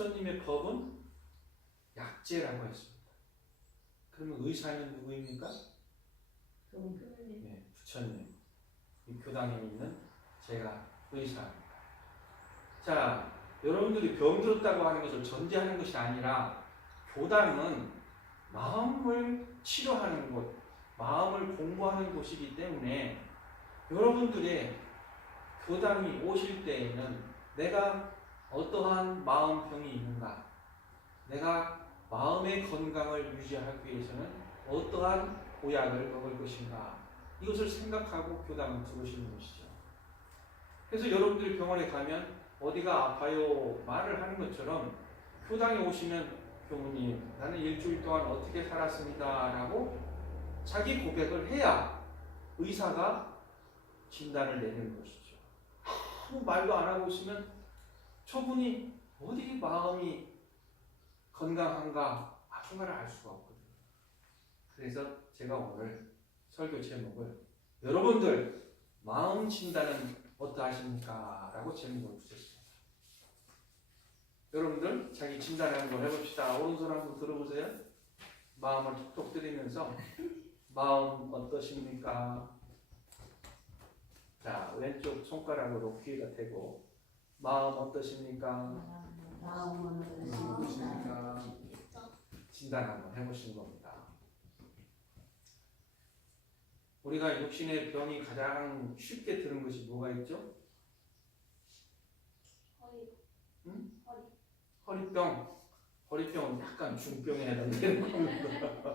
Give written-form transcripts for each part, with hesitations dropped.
부처님의 법은 약재라고 했습니다. 그러면 의사는 누구입니까? 네, 부처님. 이 교당에 있는 제가 의사입니다. 자, 여러분들이 병들었다고 하는 것을 전제하는 것이 아니라 교당은 마음을 치료하는 곳, 마음을 공부하는 곳이기 때문에 여러분들의 교당이 오실 때에는 내가 어떠한 마음병이 있는가, 내가 마음의 건강을 유지하기 위해서는 어떠한 보약을 먹을 것인가, 이것을 생각하고 교당을 들으시는 것이죠. 그래서 여러분들이 병원에 가면 어디가 아파요 말을 하는 것처럼 교당에 오시면 교무님, 나는 일주일 동안 어떻게 살았습니다 라고 자기 고백을 해야 의사가 진단을 내리는 것이죠. 아무 말도 안 하고 있으면 저분이 어디 마음이 건강한가 아픈가를 알 수가 없거든요. 그래서 제가 오늘 설교 제목을 여러분들 마음 진단은 어떠하십니까? 라고 제목을 붙였습니다. 여러분들 자기 진단 한번 해봅시다. 오른손 한번 들어보세요. 마음을 톡톡 들이면서 마음 어떠십니까? 자, 왼쪽 손가락으로 귀에다 대고 마음 어떠십니까? 마음은 어떠십니까? 진단 한번 해보시는 겁니다. 우리가 육신의 병이 가장 쉽게 드는 것이 뭐가 있죠? 응? 허리병. 허리병은 약간 중병에 해당되는 겁니다.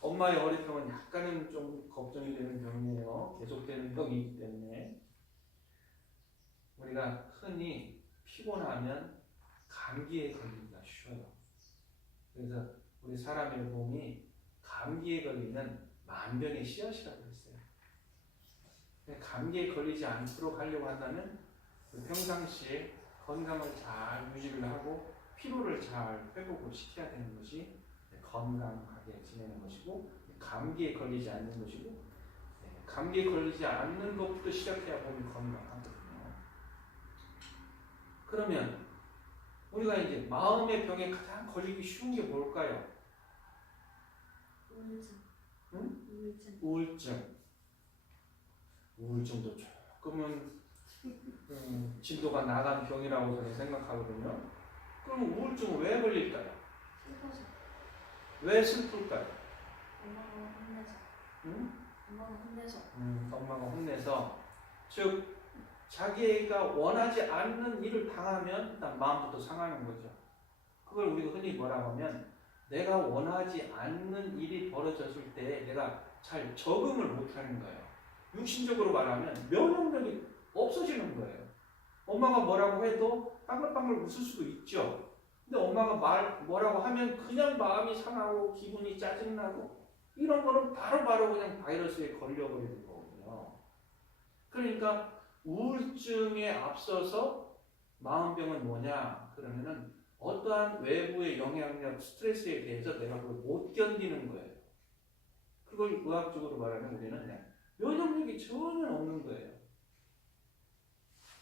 엄마의 허리병은 약간은 좀 걱정이 되는 병이에요. 계속되는 병이기 때문에 우리가 흔히 피곤하면 감기에 걸리기가 쉬워요. 그래서 우리 사람의 몸이 감기에 걸리는 만병의 씨앗이라고 했어요. 감기에 걸리지 않도록 하려고 한다면 평상시에 건강을 잘 유지를 하고 피로를 잘 회복을 시켜야 되는 것이 건강하게 지내는 것이고, 감기에 걸리지 않는 것이고, 감기에 걸리지 않는 것부터 시작해야 몸이 건강하거든요. 그러면 우리가 이제 마음의 병에 가장 걸리기 쉬운 게 뭘까요? 응? 우울증도 조금은 진도가 나간 병이라고 저는 생각하거든요. 그럼 우울증은 왜 걸릴까요? 왜 슬플까요? 엄마가 혼내서. 응? 엄마가 혼내서. 엄마가 혼내서, 즉 자기가 원하지 않는 일을 당하면 일단 마음부터 상하는 거죠. 그걸 우리가 흔히 뭐라고 하면 내가 원하지 않는 일이 벌어졌을 때 내가 잘 적응을 못하는 거예요. 육신적으로 말하면 면역력이 없어지는 거예요. 엄마가 뭐라고 해도 빵글빵글 웃을 수도 있죠. 근데 엄마가 뭐라고 하면 그냥 마음이 상하고 기분이 짜증나고 이런 거는 바로바로 그냥 바이러스에 걸려버리는 거거든요. 그러니까 우울증에 앞서서 마음병은 뭐냐? 그러면은 어떠한 외부의 영향력, 스트레스에 대해서 내가 그걸 못 견디는 거예요. 그걸 의학적으로 말하면 우리는 면역력이 전혀 없는 거예요.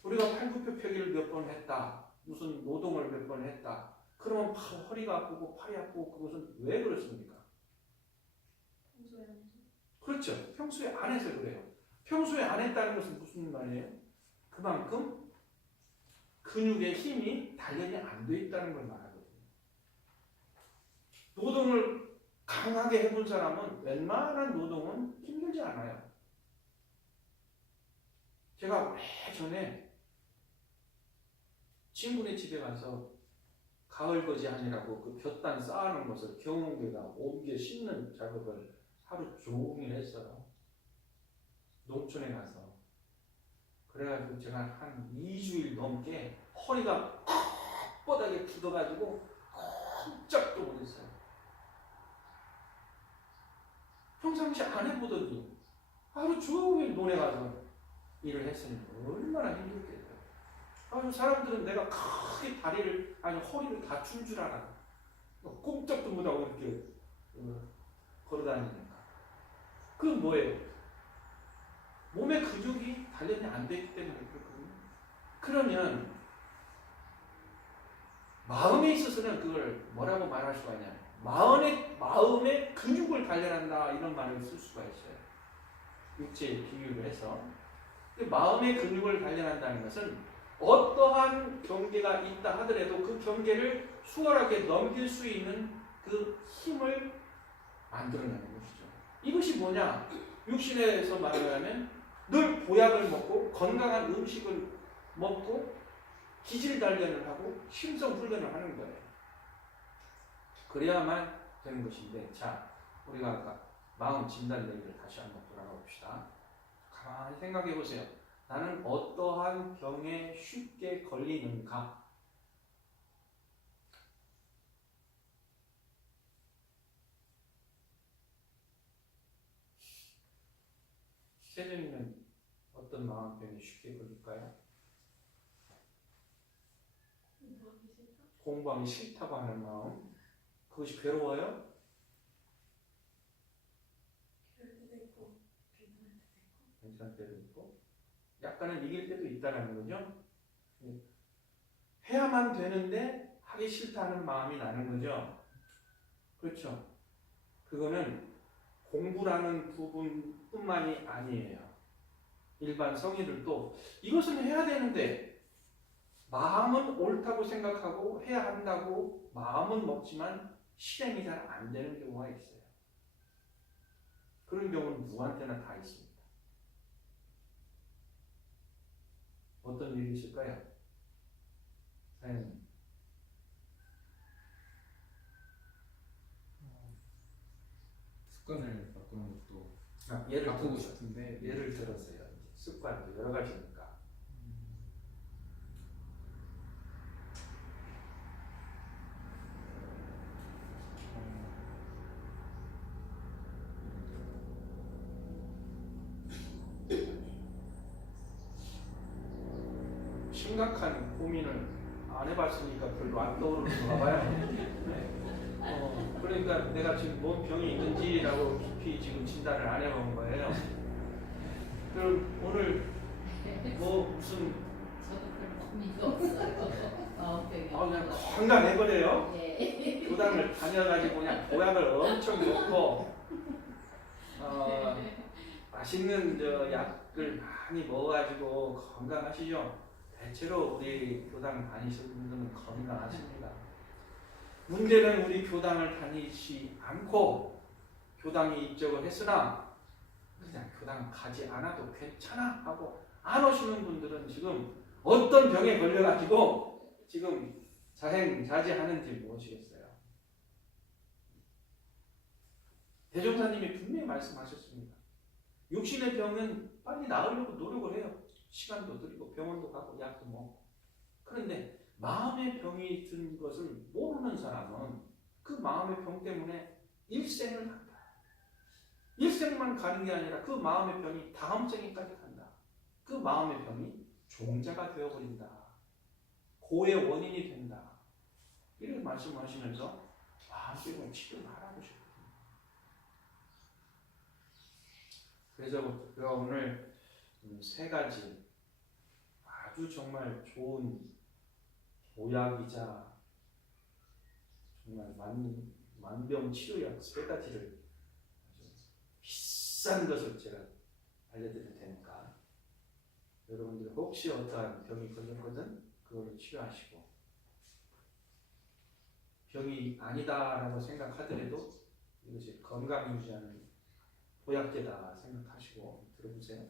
우리가 팔굽혀펴기를 몇 번 했다, 무슨 노동을 몇 번 했다, 그러면 허리가 아프고 팔이 아프고 그것은 왜 그렇습니까? 평소에 안 해서. 그렇죠. 평소에 안 해서 그래요. 평소에 안 했다는 것은 무슨 말이에요? 그만큼 근육의 힘이 단련이 안 돼 있다는 걸 말하거든요. 노동을 강하게 해본 사람은 웬만한 노동은 힘들지 않아요. 제가 예전에 친구네 집에 가서 가을거지 하느라고 그 볕단 쌓아놓은 것을 경운기에다 옮겨 싣는 작업을 하루 종일 했어요. 농촌에 가서. 그래가지고 제가 한 2주일 넘게 허리가 뻣뻣하게 굳어가지고 꼼짝도 못했어요. 평상시 안 해보더니 하루 종일 논에 가서 일을 했으니 얼마나 힘들겠어요. 사람들은 내가 크게 다리를, 아니 허리를 다친 줄 알아. 꼼짝도 못하고 이렇게 걸어다니니까. 그건 뭐예요? 몸의 근육이 단련이 안 됐기 때문에 그렇거든요. 그러면 마음에 있어서는 그걸 뭐라고 말할 수가 있냐? 마음의 근육을 단련한다 이런 말을 쓸 수가 있어요. 육체에 비유를 해서. 마음의 근육을 단련한다는 것은 어떠한 경계가 있다 하더라도 그 경계를 수월하게 넘길 수 있는 그 힘을 만들어내는 것이죠. 이것이 뭐냐? 육신에서 말하자면 늘 보약을 먹고 건강한 음식을 먹고 기질 단련을 하고 심성 훈련을 하는 거예요. 그래야만 되는 것인데, 자, 우리가 아까 마음 진단 얘기를 다시 한번 돌아가 봅시다. 가만히 생각해 보세요. 나는 어떠한 병에 쉽게 걸리는가? 세준이는 어떤 마음병에 쉽게 걸릴까요? 공부하기 싫다고 하는 마음. 그것이 괴로워요? 괜찮을 때도 있고 약간은 이길 때도 있다는 거죠. 해야만 되는데 하기 싫다는 마음이 나는 거죠. 그렇죠. 그거는 공부라는 부분뿐만이 아니에요. 일반 성인들도 이것은 해야 되는데 마음은 옳다고 생각하고 해야 한다고 마음은 먹지만 실행이 잘 안 되는 경우가 있어요. 그런 경우는 누구한테나 다 있습니다. 어떤 일이 있을까요? 사장님. 습관을 바꾸는 것도 예를 바꾸고 들어서, 싶은데 예를 들어서요. 습관도 여러 가지니까. 심각한 고민을 안 해봤으니까 별로 안 떠오르는가 봐요. 그러니까 내가 지금 뭔 병이 있는지라고 깊이 지금 진단을 안 해본 거예요. 그럼 오늘 뭐 무슨 저도 그런 고민도 없어요. 그냥 건강해버려요. 네. 교당을 다녀가지고 그냥 보약을 엄청 먹고 맛있는 약을 많이 먹어가지고 건강하시죠. 대체로 우리 교당 다니시는 분들은 건강하십니다. 문제는 우리 교당을 다니지 않고 교당에 입적을 했으나 그냥 교당 가지 않아도 괜찮아 하고 안 오시는 분들은 지금 어떤 병에 걸려가지고 지금 자행자제하는지 모르시겠어요. 대종사님이 분명히 말씀하셨습니다. 육신의 병은 빨리 나으려고 노력을 해요. 시간도 들이고 병원도 가고 약도 먹고. 그런데 마음의 병이 든 것을 모르는 사람은 그 마음의 병 때문에 일생을 간다. 일생만 가는 게 아니라 그 마음의 병이 다음 생에까지 간다. 그 마음의 병이 종자가 되어버린다. 고의 원인이 된다. 이렇게 말씀하시면서 마음병을 치료를 하라고 하셨거든요. 그래서 제가 오늘 세 가지 아주 정말 좋은 보약이자 정말 만병치료약 세 가지를 아주 비싼 것을 제가 알려드릴 테니까 여러분들 혹시 어떠한 병이 걸렸거든 그걸 치료하시고 병이 아니다라고 생각하더라도 이것이 건강 유지하는 보약제다 생각하시고 들어보세요.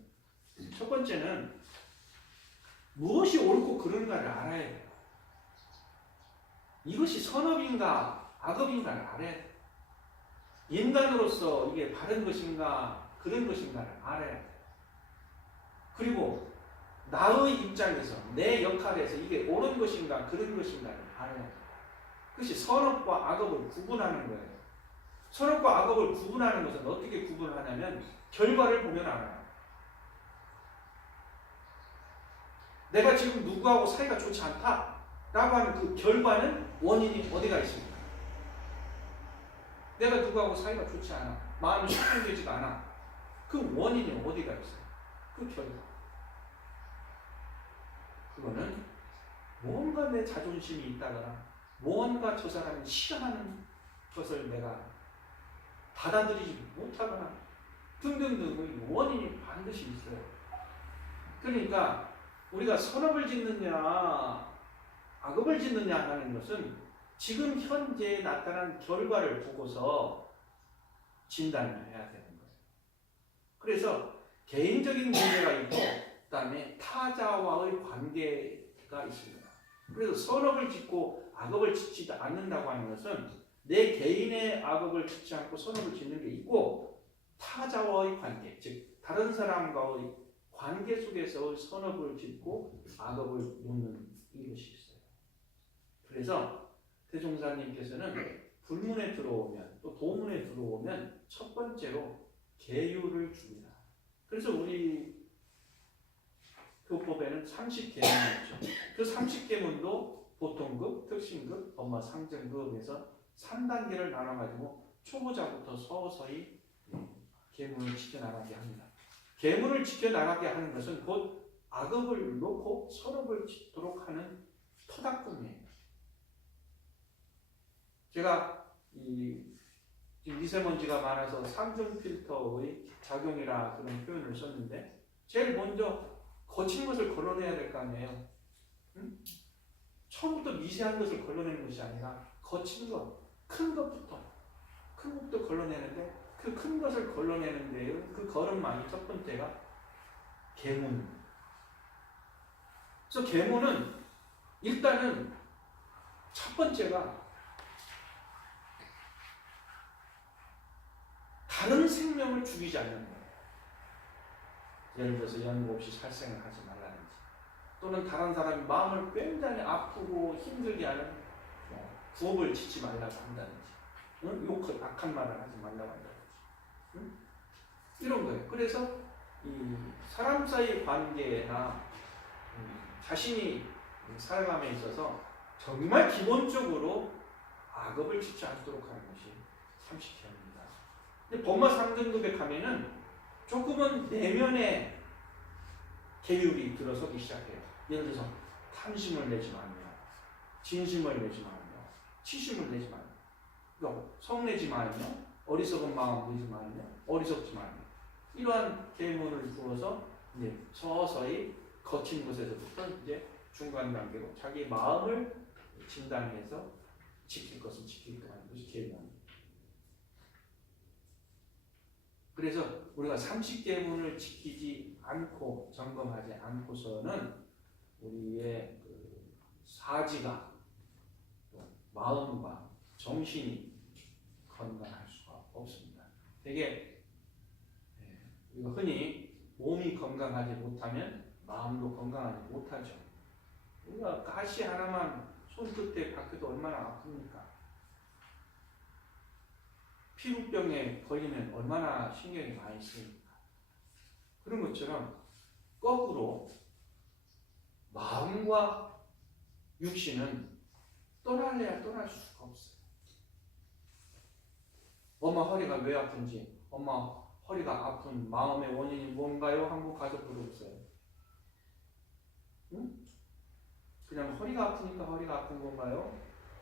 첫 번째는 무엇이 옳고 그른가를 알아야 돼요. 이것이 선업인가 악업인가를 알아야 돼요. 인간으로서 이게 바른 것인가 그른 것인가를 알아야 돼요. 그리고 나의 입장에서 내 역할에서 이게 옳은 것인가 그른 것인가를 알아야 돼요. 그것이 선업과 악업을 구분하는 거예요. 선업과 악업을 구분하는 것은 어떻게 구분을 하냐면 결과를 보면 알아요. 내가 지금 누구하고 사이가 좋지 않다라고 하는 그 결과는 원인이 어디가 있습니까? 내가 누구하고 사이가 좋지 않아. 마음이 소통되지가 않아. 그 원인이 어디가 있어요? 그 결과. 그거는 뭔가 내 자존심이 있다거나 무언가 저 사람이 싫어하는 것을 내가 받아들이지 못하거나 등등등의 원인이 반드시 있어요. 그러니까 우리가 선업을 짓느냐 악업을 짓느냐 하는 것은 지금 현재 나타난 결과를 보고서 진단을 해야 되는 거예요. 그래서 개인적인 문제가 있고 그다음에 타자와의 관계가 있습니다. 그래서 선업을 짓고 악업을 짓지 않는다고 하는 것은 내 개인의 악업을 짓지 않고 선업을 짓는 게 있고 타자와의 관계, 즉 다른 사람과의 관계 속에서의 선업을 짓고 악업을 놓는 이것이 있어요. 그래서 대종사님께서는 불문에 들어오면 또 도문에 들어오면 첫 번째로 계율을 줍니다. 그래서 우리 교법에는 30계문이 있죠. 그 30계문도 보통급, 특신급, 법마 상정급에서 3단계를 나눠가지고 초보자부터 서서히 계문을 지켜나가게 합니다. 계문을 지켜나가게 하는 것은 곧 악업을 놓고 선업을 짓도록 하는 토닥금이에요. 제가 지금 미세먼지가 많아서 삼중 필터의 작용이라 그런 표현을 썼는데 제일 먼저 거친 것을 걸러내야 될 거 아니에요. 응? 처음부터 미세한 것을 걸러내는 것이 아니라 거친 것, 큰 것부터 걸러내는데 그 큰 것을 걸러내는 데에 그 걸음망이 첫 번째가 계문. 그래서 계문은 일단은 첫 번째가 다른 생명을 죽이지 않는 거예요. 예를 들어서 연고 없이 살생을 하지 말라든지 또는 다른 사람이 마음을 굉장히 아프고 힘들게 하는 부업을 짓지 말라고 한다든지 욕을 악한 말을 하지 말라고 한다든지 이런 거예요. 그래서 이 사람 사이의 관계나 자신이 살아감에 있어서 정말 기본적으로 악업을 짓지 않도록 하는 것이 30계문입니다. 근데 법마 상등급에 가면은 조금은 내면의 계율이 들어서기 시작해요. 예를 들어서 탐심을 내지 말며, 진심을 내지 말며, 치심을 내지 말며, 그러니까 성내지 말며, 어리석은 마음 내지 말며, 어리석지 말며, 이러한 계문을 두어서 이제 서서히 거친 것에서부터 이제 중간 단계로 자기 마음을 진단해서 지킬 것을 지키게 하는 것이 계문. 그래서 우리가 30계문을 지키지 않고 점검하지 않고서는 우리의 그 사지가 마음과 정신이 건강할 수가 없습니다. 되게 우리가 흔히 몸이 건강하지 못하면 마음도 건강하지 못하죠. 우리가 가시 하나만 손끝에 박혀도 얼마나 아픕니까? 피부병에 걸리면 얼마나 신경이 많이 쓰입니까? 그런 것처럼 거꾸로 마음과 육신은 떠날래야 떠날 수가 없어요. 엄마 허리가 왜 아픈지, 엄마 허리가 아픈 마음의 원인이 뭔가요? 한국 가족 물어보세요. 응? 그냥 허리가 아프니까 허리가 아픈 건가요?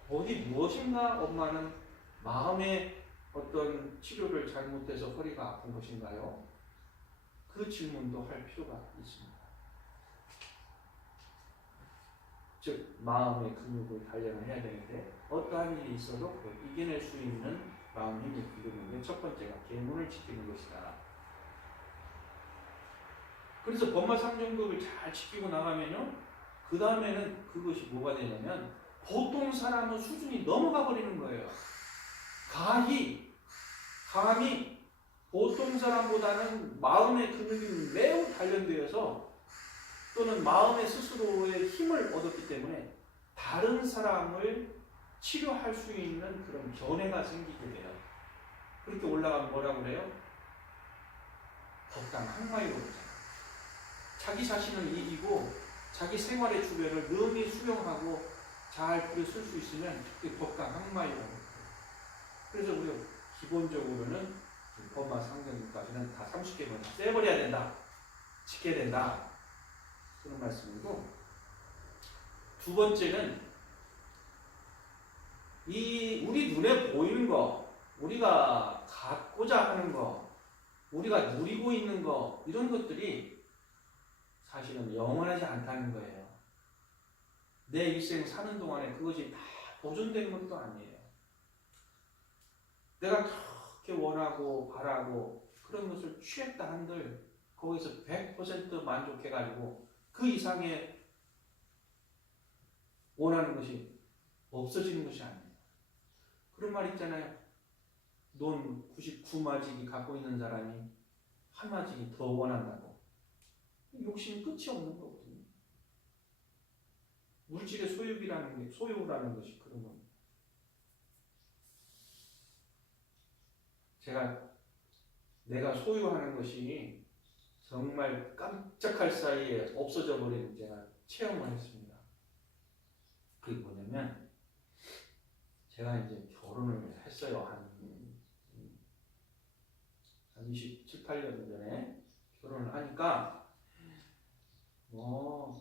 어디 무엇인가 엄마는 마음의 어떤 치료를 잘못해서 허리가 아픈 것인가요? 그 질문도 할 필요가 있습니다. 즉 마음의 근육을 단련을 해야 되는데 어떠한 일이 있어도 이겨낼 수 있는 마음 힘을 기르는 게 첫 번째가 계문을 지키는 것이다. 그래서 법마 3정급을 잘 지키고 나가면요, 그 다음에는 그것이 뭐가 되냐면 보통 사람은 수준이 넘어가 버리는 거예요. 감히 보통 사람보다는 마음의 근육이 매우 단련되어서 또는 마음의 스스로의 힘을 얻었기 때문에 다른 사람을 치료할 수 있는 그런 견해가 생기게 돼요. 그렇게 올라가면 뭐라고 그래요? 법당 항마이로 그러잖아요. 자기 자신을 이기고 자기 생활의 주변을 능히 수용하고 잘 글을 쓸 수 있으면 그게 법당 항마이라고 해요. 그래서 우리가 기본적으로는 법마 상정까지는 다 30개만 떼버려야 된다. 지켜야 된다. 그런 말씀이고, 두 번째는 이 우리 눈에 보이는 거, 우리가 갖고자 하는 거, 우리가 누리고 있는 거, 이런 것들이 사실은 영원하지 않다는 거예요. 내 일생 사는 동안에 그것이 다 보존된 것도 아니에요. 내가 그렇게 원하고 바라고 그런 것을 취했다 한들 거기서 100% 만족해가지고 그 이상의 원하는 것이 없어지는 것이 아니에요. 그런 말 있잖아요. 논 99마지기 갖고 있는 사람이 한 마지기 더 원한다고. 욕심 끝이 없는 거거든요. 물질의 소유라는 것이 그런 겁니다. 내가 소유하는 것이 정말 깜짝할 사이에 없어져 버리는 제가 체험을 했습니다. 그게 뭐냐면 제가 이제 결혼을 했어요. 한 27, 8년 전에 결혼을 하니까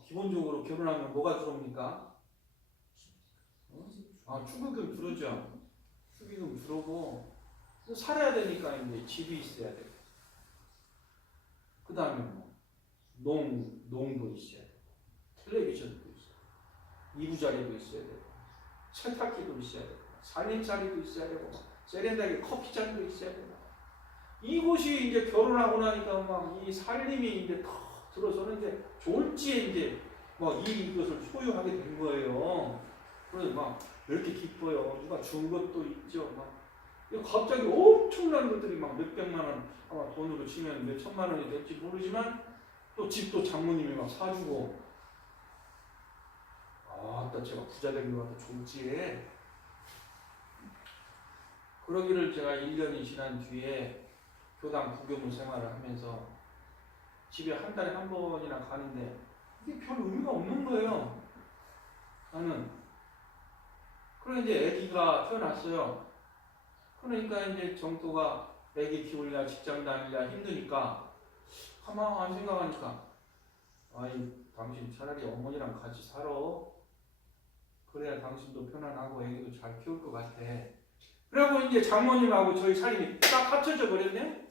기본적으로 결혼하면 뭐가 들어옵니까? 축의금 들어오죠. 축의금 들어오고 살아야 되니까 이제 집이 있어야 되고 그 다음에 농도 있어야 되고 텔레비전도 있어야 되고 이부자리도 있어야 되고 세탁기도 있어야 되고 살림살이도 있어야 되고 세련되게 커피잔도 있어야 되고 이곳이 이제 결혼하고 나니까 막 이 살림이 이제 탁 들어서는 이제 졸지에 이제 막 이것을 소유하게 된 거예요. 그래서 막 왜 이렇게 기뻐요? 누가 준 것도 있죠. 막 갑자기 엄청난 것들이 막 몇백만 원, 아마 돈으로 치면 몇 천만 원이 될지 모르지만 또 집도 장모님이 막 사주고 또 제가 부자 된 것 같아 졸지에 그러기를 제가 1년이 지난 뒤에 교당 부교무 생활을 하면서 집에 한 달에 한 번이나 가는데 이게 별 의미가 없는 거예요. 나는. 그래 이제 아기가 태어났어요. 그러니까 이제 정도가 아기 키우려 직장 다니려 힘드니까 가만히 생각하니까 당신 차라리 어머니랑 같이 살아. 그래야 당신도 편안하고 아기도 잘 키울 것 같아. 그리고 이제 장모님하고 저희 살림이 딱 합쳐져 버렸네요.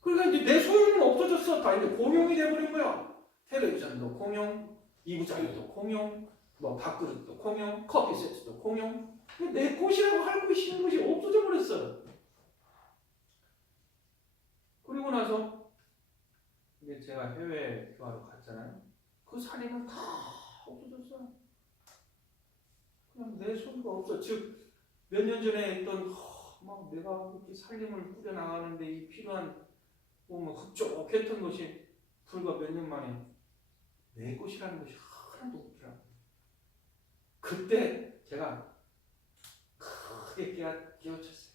그러니까 이제 내 소유는 없어졌어. 다 이제 공용이 돼버린 거야. 텔레비전도 공용, 이부자리도 공용, 밥그릇도 공용, 커피 세트도 공용. 내 곳이라고 할 곳이 있는 것이 없어져 버렸어요. 그리고 나서 이제 제가 해외 교화로 갔잖아요. 그 살림은 다 없어졌어요. 그냥 내 소유가 없어. 즉 몇 년 전에 했던 막 내가 그렇게 살림을 꾸려 나가는데 이 필요한 흡족했던 것이 불과 몇 년 만에 내 것이라는 것이 하나도 없더라고요. 그때 제가 크게 깨우쳤어요.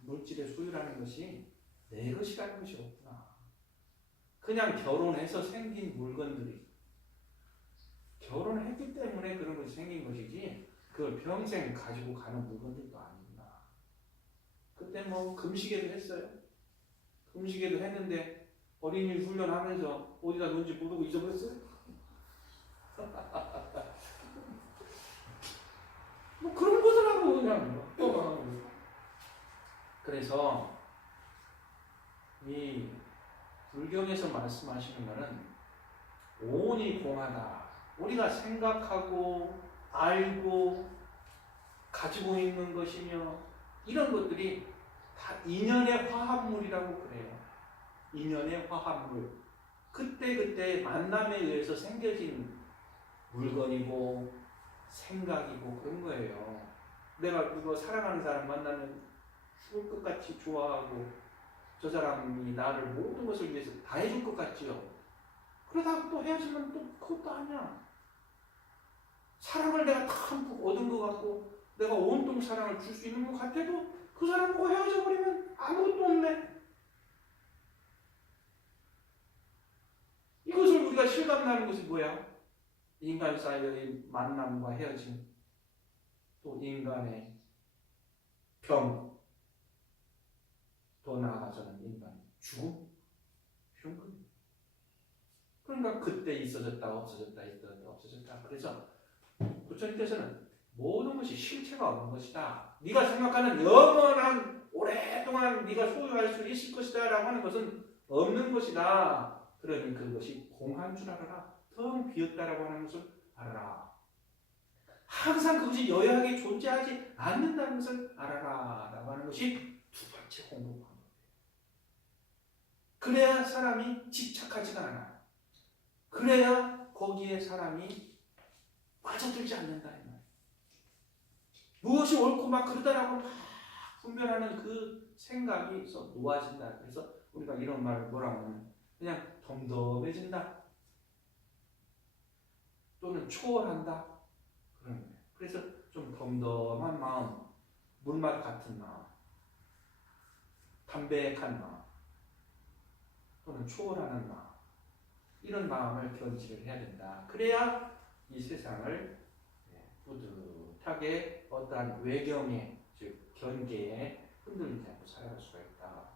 물질의 소유라는 것이 내 것이라는 것이 없구나. 그냥 결혼해서 생긴 물건들이 결혼했기 때문에 그런 것이 생긴 것이지 그걸 평생 가지고 가는 물건들도 아니구나. 그때 금시계도 했어요. 금시계도 했는데 어린이 훈련하면서 어디다 놓은지 모르고 잊어버렸어요. 그런 거더라고 그냥. 그래서 이 불경에서 말씀하시는 것은 오온이 공하다. 우리가 생각하고 알고 가지고 있는 것이며 이런 것들이 다 인연의 화합물이라고 그래요. 인연의 화합물. 그때 만남에 의해서 생겨진 물건이고 생각이고 그런 거예요. 내가 그거 사랑하는 사람 만나면 죽을 것 같이 좋아하고 저 사람이 나를 모든 것을 위해서 다 해줄 것 같지요. 그러다가 또 헤어지면 또 그것도 아니야. 사랑을 내가 탐 얻은 것 같고 내가 온통 사랑을 줄 수 있는 것 같아도 그 사람하고 헤어져 버리면 아무것도 없네. 이것을 우리가 실감나는 것이 뭐야? 인간 사이의 만남과 헤어짐, 또 인간의 병, 더 나아가서는 인간의 죽음, 이런 거예요. 그러니까 그때 있어졌다 없어졌다 있어졌다 없어졌다. 그래서 부처님께서는 모든 것이 실체가 없는 것이다. 네가 생각하는 영원한 오랫동안 네가 소유할 수 있을 것이다 라고 하는 것은 없는 것이다. 그러니 그것이 공한 줄 알아라. 텅 비었다라고 하는 것을 알아라. 항상 그것이 여야하게 존재하지 않는다는 것을 알아라 라고 하는 것이 두 번째 공부 방법이에요. 그래야 사람이 집착하지가 않아요. 그래야 거기에 사람이 빠져들지 않는다. 무엇이 옳고 막 그러다라고 막 분별하는 그 생각이 있어 놓아진다. 그래서 우리가 이런 말을 뭐라고 하면 그냥 덤덤해진다. 또는 초월한다. 그런 거예요. 그래서 좀 덤덤한 마음, 물맛 같은 마음, 담백한 마음, 또는 초월하는 마음, 이런 마음을 견지를 해야 된다. 그래야 이 세상을 뿌듯하게 어떠한 외경에, 즉 경계에 흔들리지 않고 살아갈 수가 있다.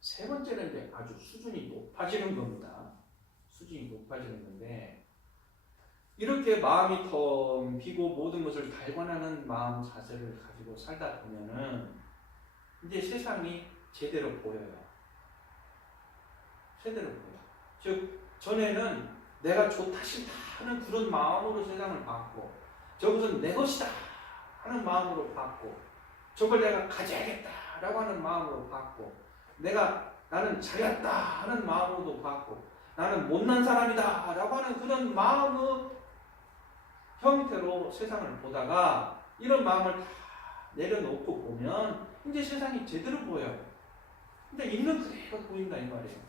세 번째는 이제 아주 수준이 높아지는 겁니다. 수준이 높아지는 건데, 이렇게 마음이 텅 비고 모든 것을 달관하는 마음 자세를 가지고 살다 보면은 이제 세상이 제대로 보여요. 제대로 보여. 즉 전에는 내가 좋다 싫다 하는 그런 마음으로 세상을 봤고, 저것은 내 것이다 하는 마음으로 봤고, 저걸 내가 가져야겠다라고 하는 마음으로 봤고, 나는 잘했다 하는 마음으로도 봤고, 나는 못난 사람이다 라고 하는 그런 마음의 형태로 세상을 보다가 이런 마음을 다 내려놓고 보면 이제 세상이 제대로 보여요. 근데 있는 그대로 보인다 이 말이에요.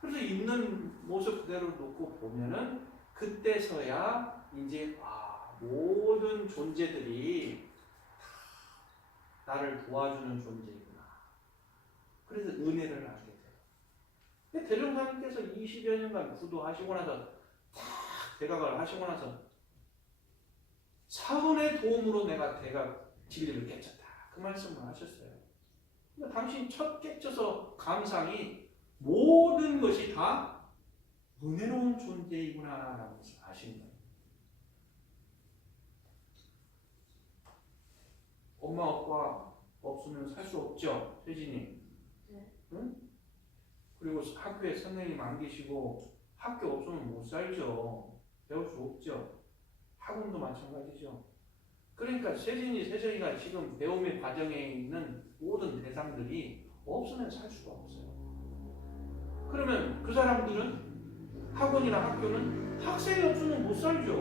그래서 있는 모습 그대로 놓고 보면은 그때서야 이제 모든 존재들이 나를 도와주는 존재구나. 그래서 은혜를 알게 돼요. 대종사님께서 20여 년간 구도하시고 나서 딱 대각을 하시고 나서 사은의 도움으로 내가 대각 진리를 깨쳤다. 그 말씀을 하셨어요. 그러니까 당신 첫 깨쳐서 감상이 모든 것이 다 은혜로운 존재이구나라는 것을 아신 거예요. 엄마 아빠 없으면 살 수 없죠, 세진이. 네. 응? 그리고 학교에 선생님 안 계시고 학교 없으면 못 살죠. 배울 수 없죠. 학원도 마찬가지죠. 그러니까 세진이가 지금 배움의 과정에 있는 모든 대상들이 없으면 살 수가 없어요. 그러면 그 사람들은 학원이나 학교는 학생이 없으면 못 살죠.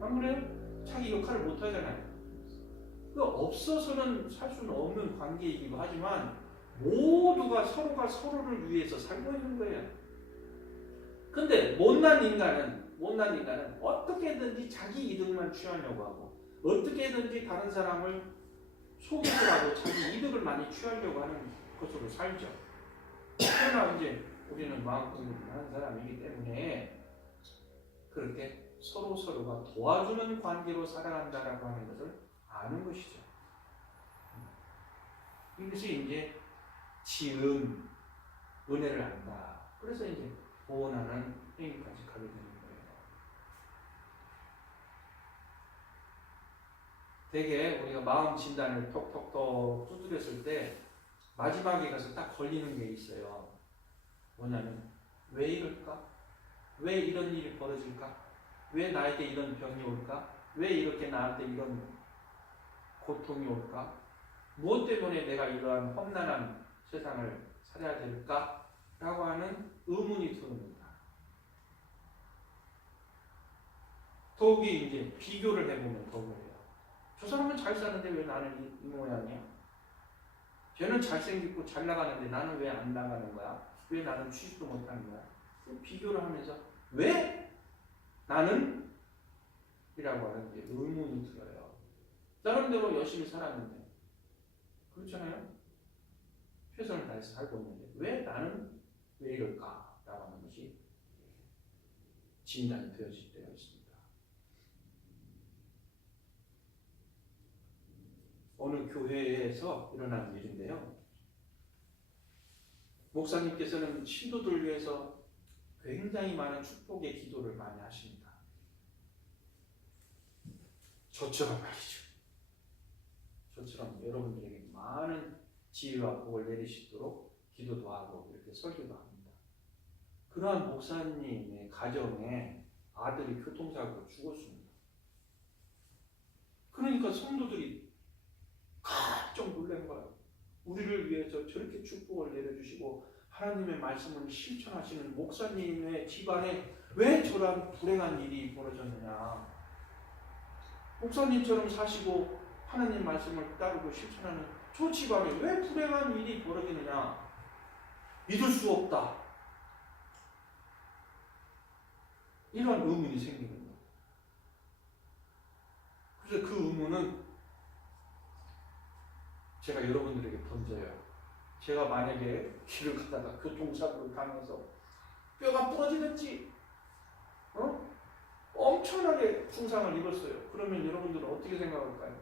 안 그래요? 자기 역할을 못 하잖아요. 그 없어서는 살 수는 없는 관계이기도 하지만 모두가 서로가 서로를 위해서 살고 있는 거예요. 근데 못난 인간은 어떻게든지 자기 이득만 취하려고 하고 어떻게든지 다른 사람을 속이더라도 자기 이득을 많이 취하려고 하는 것으로 살죠. 그러나 이제 우리는 마음 공부를 하는 사람이기 때문에 그렇게 서로가 도와주는 관계로 살아간다라고 하는 것을 아는 것이죠. 이것이 이제 지은 은혜를 안다. 그래서 이제 보온하는 행위까지 가게 되는 거예요. 되게 우리가 마음 진단을 톡톡톡 두드렸을 때 마지막에 가서 딱 걸리는 게 있어요. 뭐냐면 왜 이럴까? 왜 이런 일이 벌어질까? 왜 나에게 이런 병이 올까? 왜 이렇게 나한테 이런 고통이 올까? 무엇 때문에 내가 이러한 험난한 세상을 살아야 될까? 라고 하는 의문이 들어옵니다. 더욱이 이제 비교를 해보면 더 그래요. 저 사람은 잘 사는데 왜 나는 이 모양이야? 쟤는 잘생기고 잘 나가는데 나는 왜 안 나가는 거야? 왜 나는 취직도 못하는 거야? 비교를 하면서 왜 나는? 이라고 하는 게 의문이 들어요. 나름대로 열심히 살았는데 그렇잖아요? 최선을 다해서 살고 있는데 왜 나는 왜 이럴까? 라고 하는 것이 진단이 되어 있습니다. 어느 교회에서 일어난 일인데요. 목사님께서는 신도들을 위해서 굉장히 많은 축복의 기도를 많이 하십니다. 저처럼 말이죠. 저처럼 여러분들에게 많은 지혜와 복을 내리시도록 기도도 하고 이렇게 설교도 합니다. 그러한 목사님의 가정에 아들이 교통사고로 죽었습니다. 그러니까 성도들이 깜짝 놀란 거예요. 우리를 위해서 저렇게 축복을 내려주시고 하나님의 말씀을 실천하시는 목사님의 집안에 왜 저런 불행한 일이 벌어졌느냐. 목사님처럼 사시고 하나님 말씀을 따르고 실천하는 저 집안에 왜 불행한 일이 벌어지느냐. 믿을 수 없다. 이런 의문이 생기는 거예요. 그래서 그 의문은 제가 여러분들에게 던져요. 제가 만약에 길을 가다가 교통사고를 당해서 뼈가 부러지든지 엄청나게 중상을 입었어요. 그러면 여러분들은 어떻게 생각할까요?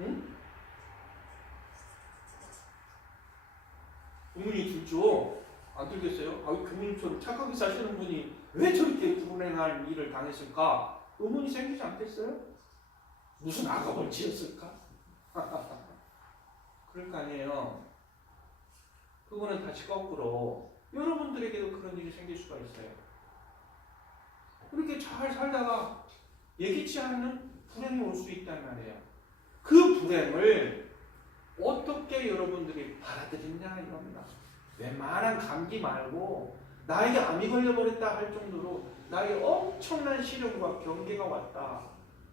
응? 의문이 들죠? 안 들겠어요? 교무님처럼 착하게 사시는 분이 왜 저렇게 불행한 일을 당했을까? 의문이 생기지 않겠어요? 무슨 악업을 지었을까? 그럴 거 아니에요. 그거는 다시 거꾸로 여러분들에게도 그런 일이 생길 수가 있어요. 그렇게 잘 살다가 예기치 않은 불행이 올 수 있단 말이에요. 그 불행을 어떻게 여러분들이 받아들이냐 이겁니다. 웬만한 감기 말고 나에게 암이 걸려버렸다 할 정도로 나에게 엄청난 시련과 경계가 왔다.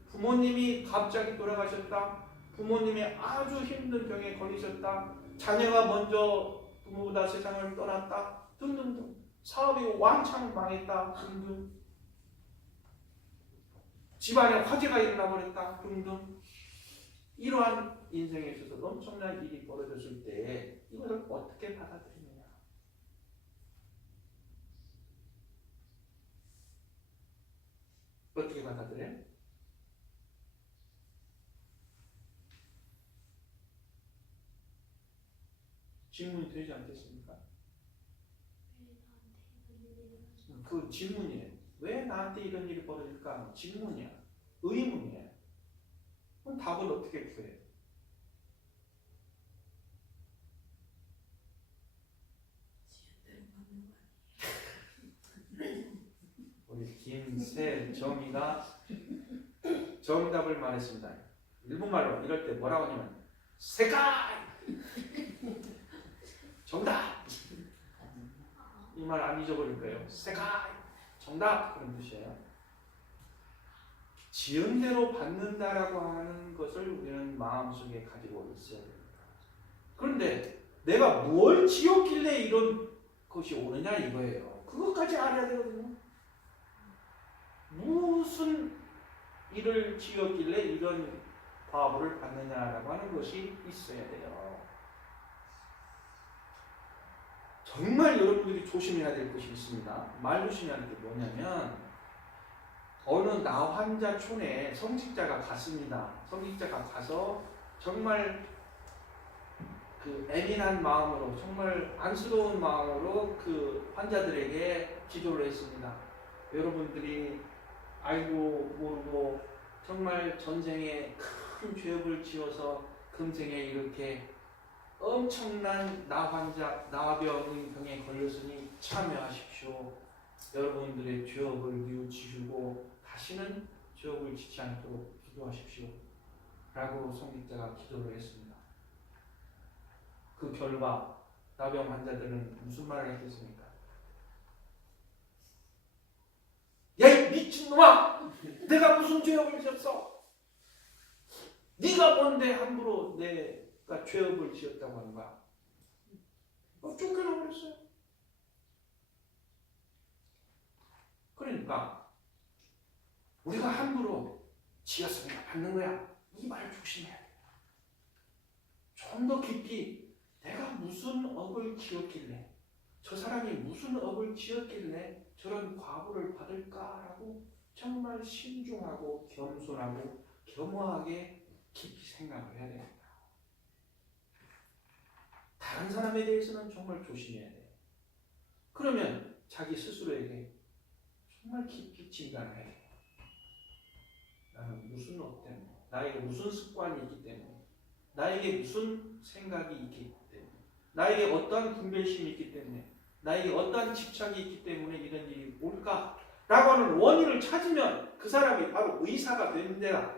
부모님이 갑자기 돌아가셨다. 부모님이 아주 힘든 병에 걸리셨다. 자녀가 먼저 부모보다 세상을 떠났다. 등등등. 사업이 왕창 망했다. 등등. 집안에 화재가 일어나 버렸다. 등등. 이러한 인생에 있어서 엄청난 일이 벌어졌을 때 이것을 어떻게 받아들이느냐. 어떻게 받아들여요? 질문이 되지 않겠습니까? 그 질문이에요. 왜 나한테 이런 일이 벌어질까? 질문이야. 의문이야. 그럼 답을 어떻게 구해요? 우리 김세정이가 정답을 말했습니다. 일본말로 이럴 때 뭐라고 하냐면 세카이! 정답! 이 말 안 잊어버릴 거예요. 세카이! 정답! 그런 뜻이에요. 지은 대로 받는다라고 하는 것을 우리는 마음속에 가지고 있어야 됩니다. 그런데 내가 뭘 지었길래 이런 것이 오느냐 이거예요. 그것까지 알아야 되거든요. 무슨 일을 지었길래 이런 과보를 받느냐라고 하는 것이 있어야 돼요. 정말 여러분들이 조심해야 될 것이 있습니다. 말 조심해야 될 게 뭐냐면 어느 나환자촌에 성직자가 갔습니다. 성직자가 가서 정말 그 애민한 마음으로 정말 안쓰러운 마음으로 그 환자들에게 기도를 했습니다. 여러분들이 알고 모르고 정말 전생에 큰 죄업을 지어서 금생에 이렇게 엄청난 나병에 걸렸으니 참여하십시오. 여러분들의 죄업을 뉘우치시고 다시는 죄업을 짓지 않도록 기도하십시오. 라고 성직자가 기도를 했습니다. 그 결과 나병 환자들은 무슨 말을 했겠습니까? 야, 이 미친놈아! 내가 무슨 죄업을 지었어? 네가 뭔데 함부로 내가 죄업을 지었다고 하는 거야? 쫓겨나버렸어요. 그러니까 우리가 함부로 지었으니까 받는 거야. 이 말 조심해야 돼. 좀 더 깊이 내가 무슨 업을 지었길래 저 사람이 무슨 업을 지었길래 저런 과보를 받을까라고 정말 신중하고 겸손하고 겸허하게 깊이 생각을 해야 됩니다. 다른 사람에 대해서는 정말 조심해야 돼요. 그러면 자기 스스로에게 정말 깊이 진단을 해야 돼요. 나는 무슨 것 때문에, 나에게 무슨 습관이 있기 때문에, 나에게 무슨 생각이 있기 때문에, 나에게 어떠한 분별심이 있기 때문에, 나에게 어떠한 집착이 있기 때문에 이런 일이 올까? 라고 하는 원인을 찾으면 그 사람이 바로 의사가 된다.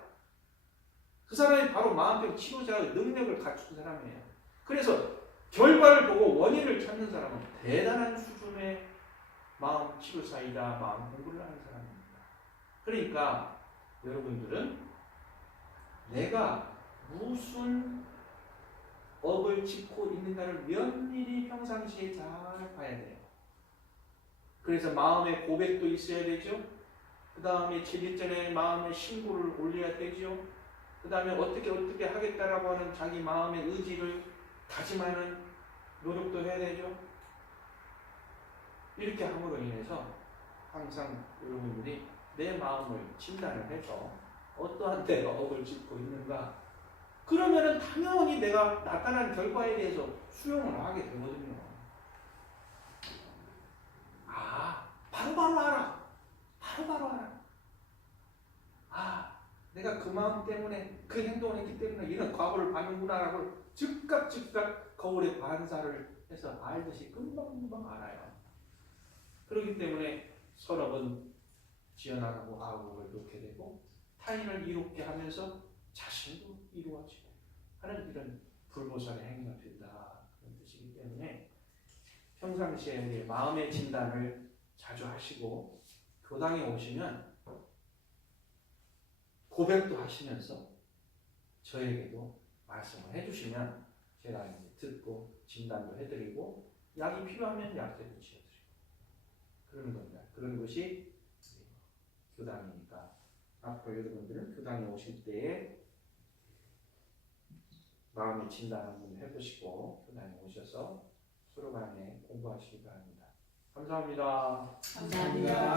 그 사람이 바로 마음병 치료자의 능력을 갖춘 사람이에요. 그래서 결과를 보고 원인을 찾는 사람은 대단한 수준의 마음 치료사이다, 마음 공부를 하는 사람입니다. 그러니까 여러분들은 내가 무슨 업을 짓고 있는가를 면밀히 평상시에 잘 봐야 돼요. 그래서 마음의 고백도 있어야 되죠. 그 다음에 제기 전에 마음의 신고를 올려야 되죠. 그 다음에 어떻게 하겠다라고 하는 자기 마음의 의지를 다짐하는 노력도 해야 되죠. 이렇게 함으로 인해서 항상 여러분들이 내 마음을 진단을 해서 어떠한 내가 업을 짓고 있는가, 그러면은 당연히 내가 나타난 결과에 대해서 수용을 하게 되거든요. 바로바로 알아. 바로바로 알아. 내가 그 마음 때문에 그 행동을 했기 때문에 이런 과거를 봤는구나라고 즉각 거울에 반사를 해서 알듯이 금방금방 알아요. 그렇기 때문에 선업은 지어나가고 악업을 놓게 되고 타인을 이롭게 하면서 자신도 이루어지고 하는 이런 불보살의 행위가 된다, 그런 뜻이기 때문에 평상시에 우리 마음의 진단을 자주 하시고 교당에 오시면 고백도 하시면서 저에게도 말씀을 해주시면 제가 이제 듣고 진단도 해드리고 약이 필요하면 약대도 지어드리고 그러는 겁니다. 그런 것이 교당이니까 앞으로 여러분들은 교당에 오실 때에 마음의 진단 한번 해보시고 교당에 오셔서 서로 간에 공부하시기 바랍니다. 감사합니다. 감사합니다.